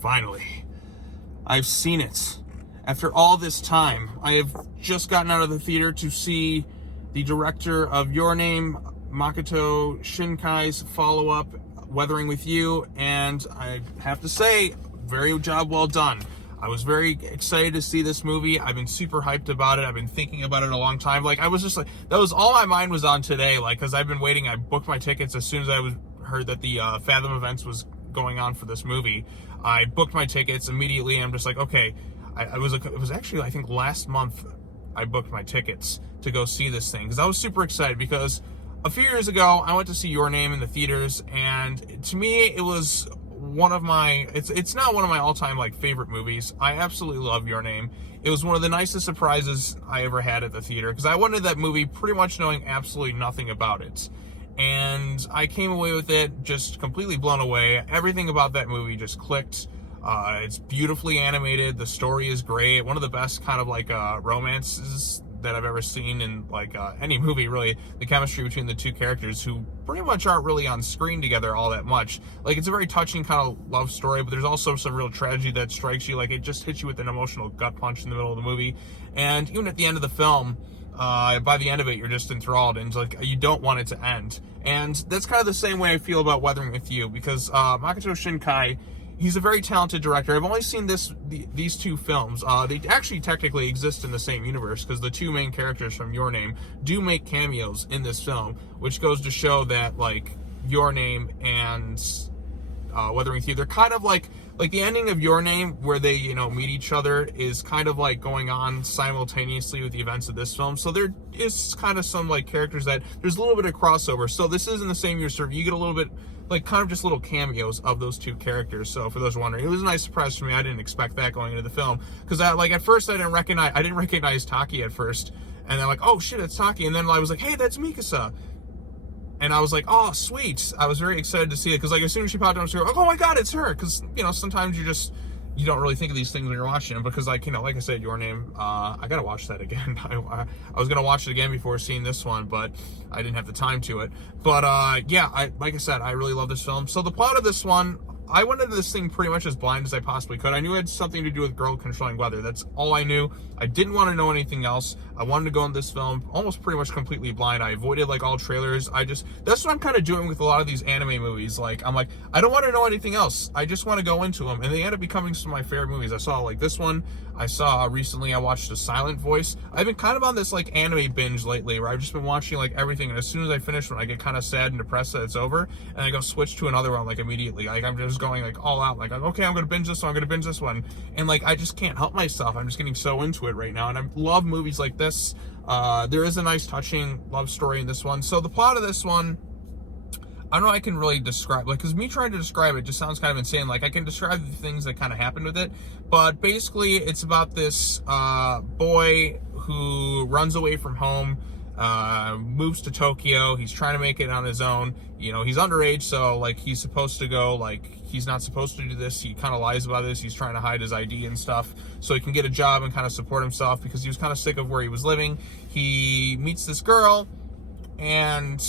Finally, I've seen it. After all this time, I have just gotten out of the theater to see the director of Your Name, Makoto Shinkai's follow-up, Weathering with You, and I have to say, very job well done. I was very excited to see this movie. I've been super hyped about it. I've been thinking about it a long time. Like, I was just like, that was all my mind was on today, like, because I've been waiting. I booked my tickets as soon as I heard that the Fathom events was going on for this movie. I booked my tickets immediately, and I'm just like, okay. It was actually, I think, last month I booked my tickets to go see this thing, because I was super excited, because a few years ago I went to see Your Name in the theaters, and to me it was one of my, it's not one of my all-time like favorite movies. I absolutely love Your Name. It was one of the nicest surprises I ever had at the theater, because I went into that movie pretty much knowing absolutely nothing about it, and I came away with it just completely blown away. Everything about that movie just clicked. It's beautifully animated. The story is great. One of the best kind of like romances that I've ever seen in like any movie, really. The chemistry between the two characters, who pretty much aren't really on screen together all that much. Like, it's a very touching kind of love story, but there's also some real tragedy that strikes you. Like, it just hits you with an emotional gut punch in the middle of the movie. And even at the end of the film, by the end of it, you're just enthralled, and like, you don't want it to end. And that's kind of the same way I feel about Weathering with You, because Makoto Shinkai, he's a very talented director. I've only seen these two films. They actually technically exist in the same universe, because the two main characters from Your Name do make cameos in this film, which goes to show that like Your Name and Weathering with You, they're kind of like the ending of Your Name, where they, you know, meet each other, is kind of like going on simultaneously with the events of this film. So there is kind of some like characters that there's a little bit of crossover. So this is in the same universe. You get a little bit, like, kind of just little cameos of those two characters. So for those wondering, it was a nice surprise for me. I didn't expect that going into the film, because at first I didn't recognize Taki at first, and then like, oh shit, it's Taki, and then I was like, hey, that's Mikasa, and I was like, oh sweet. I was very excited to see it, because like as soon as she popped on the screen, oh my god, it's her, because you know, sometimes you don't really think of these things when you're watching them, because like, you know, like I said, Your Name, I gotta watch that again. I was gonna watch it again before seeing this one, but I didn't have the time to it. But yeah, like I said, I really love this film. So the plot of this one, I went into this thing pretty much as blind as I possibly could. I knew it had something to do with girl controlling weather. That's all I knew. I didn't want to know anything else. I wanted to go in this film almost pretty much completely blind. I avoided like all trailers. That's what I'm kind of doing with a lot of these anime movies. Like, I'm like, I don't want to know anything else. I just want to go into them. And they end up becoming some of my favorite movies. I saw like this one. I saw recently, I watched A Silent Voice. I've been kind of on this like anime binge lately, where I've just been watching like everything, and as soon as I finish one, I get kind of sad and depressed that it's over, and I go switch to another one like immediately. Like, I'm just going like all out, like, okay, I'm gonna binge this one, I'm gonna binge this one, and like, I just can't help myself. I'm just getting so into it right now, and I love movies like this. There is a nice touching love story in this one. So the plot of this one, I don't know how I can really describe, like, because me trying to describe it just sounds kind of insane. Like, I can describe the things that kind of happened with it, but basically it's about this boy who runs away from home, moves to Tokyo. He's trying to make it on his own. You know, he's underage, so like, he's supposed to go, like, he's not supposed to do this. He kind of lies about this. He's trying to hide his ID and stuff so he can get a job and kind of support himself, because he was kind of sick of where he was living. He meets this girl, and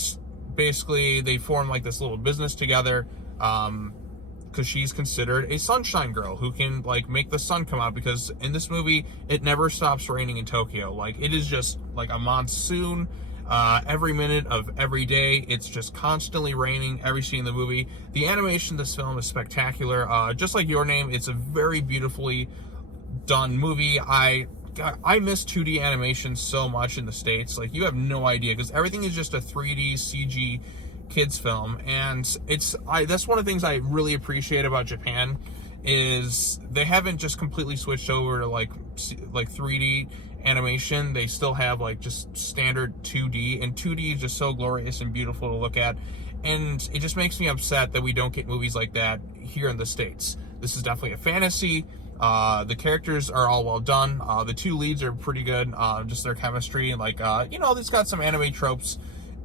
basically they form like this little business together, because she's considered a sunshine girl who can like make the sun come out, because in this movie it never stops raining in Tokyo. Like, it is just like a monsoon every minute of every day. It's just constantly raining every scene in the movie. The animation in this film is spectacular. Just like Your Name, it's a very beautifully done movie. I miss 2D animation so much in the States. Like, you have no idea, because everything is just a 3D CG kids film, and that's one of the things I really appreciate about Japan, is they haven't just completely switched over to like 3D animation. They still have like just standard 2D, and 2D is just so glorious and beautiful to look at, and it just makes me upset that we don't get movies like that here in the States. This is definitely a fantasy. The characters are all well done. The two leads are pretty good. Just their chemistry, and like, you know, it's got some anime tropes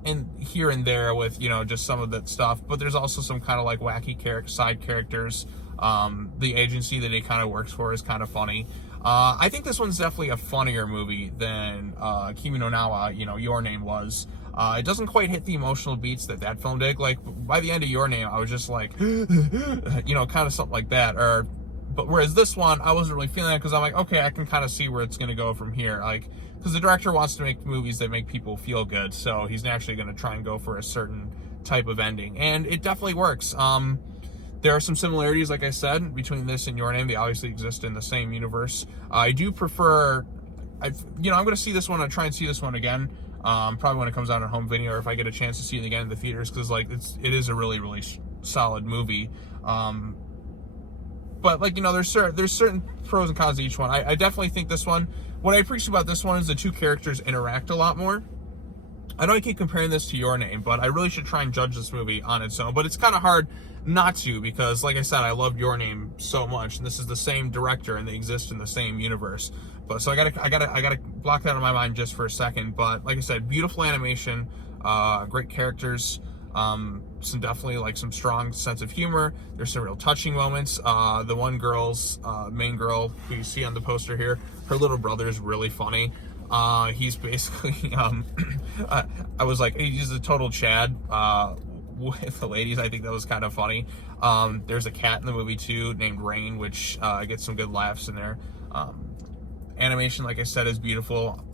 in here and there with, you know, just some of that stuff, but there's also some kind of like wacky side characters. The agency that he kind of works for is kind of funny. I think this one's definitely a funnier movie than Kimi no Na wa, you know, Your Name was. It doesn't quite hit the emotional beats that film did. Like, by the end of Your Name, I was just like, you know, kind of something like that. Or But whereas this one, I wasn't really feeling that because I'm like, okay, I can kind of see where it's going to go from here. Like, because the director wants to make movies that make people feel good, so he's naturally going to try and go for a certain type of ending, and it definitely works. There are some similarities, like I said, between this and Your Name. They obviously exist in the same universe. I do prefer, I'm going to see this one. I'll try and see this one again. Probably when it comes out on home video, or if I get a chance to see it again in the theaters, because like it is a really, really solid movie. But like, there's certain pros and cons to each one. I definitely think this one, what I appreciate about this one is the two characters interact a lot more. I know I keep comparing this to Your Name, but I really should try and judge this movie on its own. But it's kind of hard not to, because like I said, I love Your Name so much, and this is the same director, and they exist in the same universe. But so I gotta block that in my mind just for a second. But like I said, beautiful animation, great characters, some definitely like some strong sense of humor. There's some real touching moments. The one girl's main girl who you see on the poster here, her little brother is really funny. He's basically, I was like, he's a total Chad, with the ladies. I think that was kind of funny. There's a cat in the movie too, named Rain, which, gets some good laughs in there. Animation, like I said, is beautiful.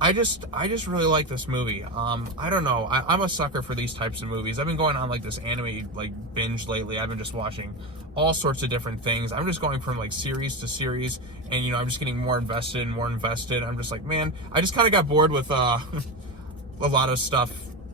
I just really like this movie. I don't know. I'm a sucker for these types of movies. I've been going on like this anime like binge lately. I've been just watching all sorts of different things. I'm just going from like series to series, and I'm just getting more invested and more invested. I'm just like, man, I just kind of got bored with a lot of stuff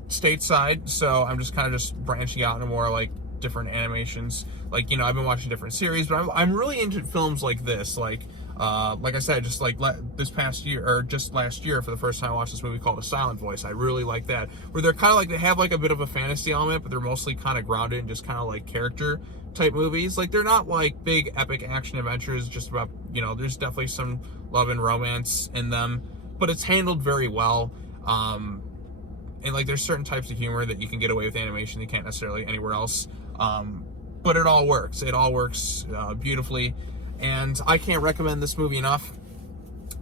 stateside, so I'm just kind of just branching out into more like different animations. Like, I've been watching different series, but I'm really into films like this. Like I said, just like this past year, or just last year, for the first time I watched this movie called A Silent Voice. I really like that, where they're kind of like, they have like a bit of a fantasy element, but they're mostly kind of grounded in just kind of like character type movies. Like, they're not like big epic action adventures, just about, there's definitely some love and romance in them, but it's handled very well. And like, there's certain types of humor that you can get away with animation you can't necessarily anywhere else. But it all works. It all works beautifully. And I can't recommend this movie enough.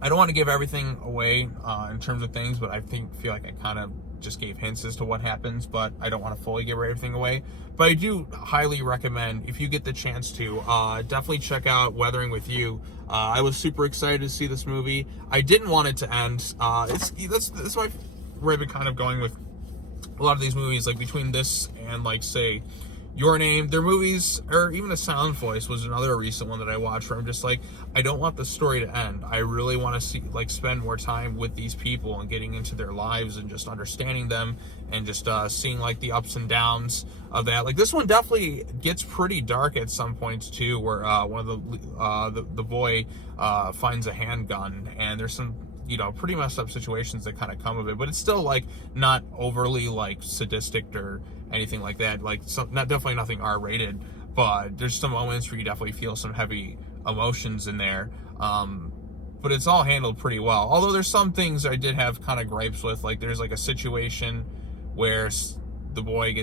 I don't want to give everything away in terms of things, but I feel like I kind of just gave hints as to what happens, but I don't want to fully give everything away. But I do highly recommend, if you get the chance to, definitely check out Weathering with You. I was super excited to see this movie. I didn't want it to end. That's where I've been kind of going with a lot of these movies, like between this and like, say, Your Name, their movies, or even A Silent Voice was another recent one that I watched, where I'm just like, I don't want the story to end. I really want to spend more time with these people and getting into their lives and just understanding them, and just seeing like the ups and downs of that. Like, this one definitely gets pretty dark at some points too, where one of the boy finds a handgun, and there's some pretty messed up situations that kind of come of it, but it's still like not overly like sadistic or anything like that. Like, definitely nothing R-rated, but there's some moments where you definitely feel some heavy emotions in there. But it's all handled pretty well. Although there's some things I did have kind of gripes with. Like, there's like a situation where the boy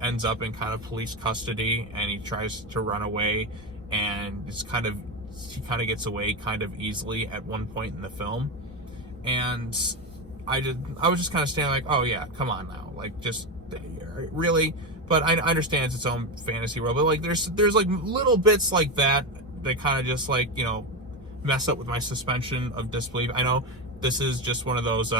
ends up in kind of police custody, and he tries to run away, and he kind of gets away kind of easily at one point in the film. And I was just kind of standing like, oh yeah, come on now, like, just really. But I understand it's its own fantasy world, but like there's like little bits like that kind of just like, mess up with my suspension of disbelief. I know this is just one of those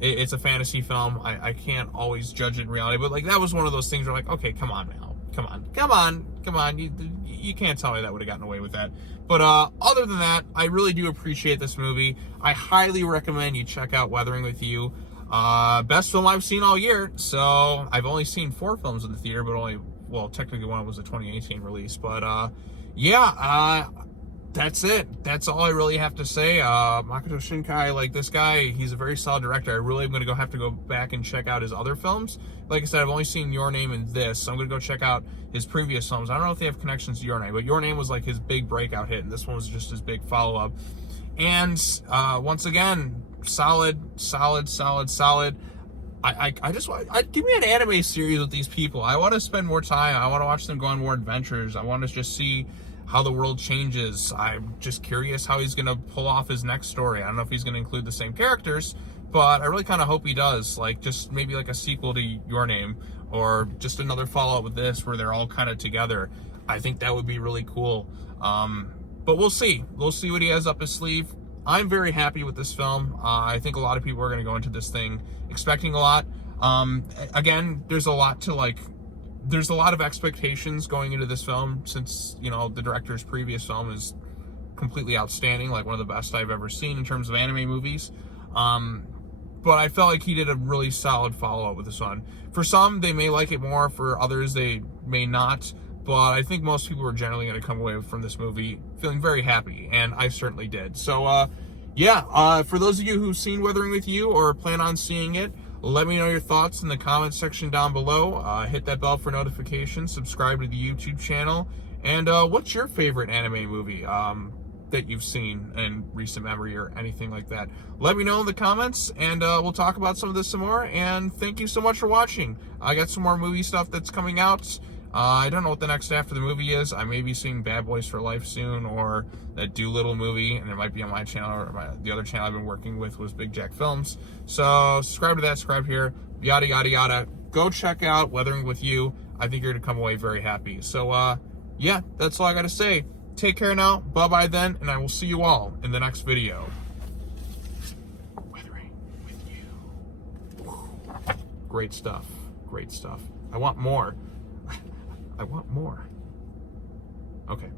it's a fantasy film. I can't always judge it in reality, but like, that was one of those things where like, okay, come on now, come on, you can't tell me that would have gotten away with that. But other than that, I really do appreciate this movie. I highly recommend you check out Weathering with You. Best film I've seen all year. So I've only seen 4 films in the theater, but technically one was a 2018 release. But that's it. That's all I really have to say. Makoto Shinkai, like, this guy, he's a very solid director. I really am going to have to go back and check out his other films. Like I said, I've only seen Your Name and this, so I'm going to go check out his previous films. I don't know if they have connections to Your Name, but Your Name was like his big breakout hit, and this one was just his big follow-up. And once again, solid. I just want, give me an anime series with these people. I want to spend more time. I want to watch them go on more adventures. I want to just see how the world changes. I'm just curious how he's going to pull off his next story. I don't know if he's going to include the same characters, but I really kind of hope he does. Like, just maybe like a sequel to Your Name, or just another follow-up with this where they're all kind of together. I think that would be really cool. But we'll see. We'll see what he has up his sleeve. I'm very happy with this film. I think a lot of people are going to go into this thing expecting a lot. Again, there's a lot of expectations going into this film, since, you know, the director's previous film is completely outstanding, like one of the best I've ever seen in terms of anime movies. But I felt like he did a really solid follow-up with this one. For some, they may like it more. For others, they may not. But I think most people are generally going to come away from this movie feeling very happy, and I certainly did. So, for those of you who've seen Weathering with You or plan on seeing it, let me know your thoughts in the comments section down below. Hit that bell for notifications, subscribe to the YouTube channel, and what's your favorite anime movie that you've seen in recent memory or anything like that? Let me know in the comments, and we'll talk about some of this some more. And thank you so much for watching. I got some more movie stuff that's coming out. I don't know what the next after the movie is. I may be seeing Bad Boys for Life soon, or that Doolittle movie, and it might be on my channel, or the other channel I've been working with was Big Jack Films. So subscribe to that, subscribe here, yada, yada, yada. Go check out Weathering with You. I think you're going to come away very happy. So, yeah, that's all I got to say. Take care now. Bye-bye then, and I will see you all in the next video. Weathering with You. Great stuff. Great stuff. I want more. I want more. Okay.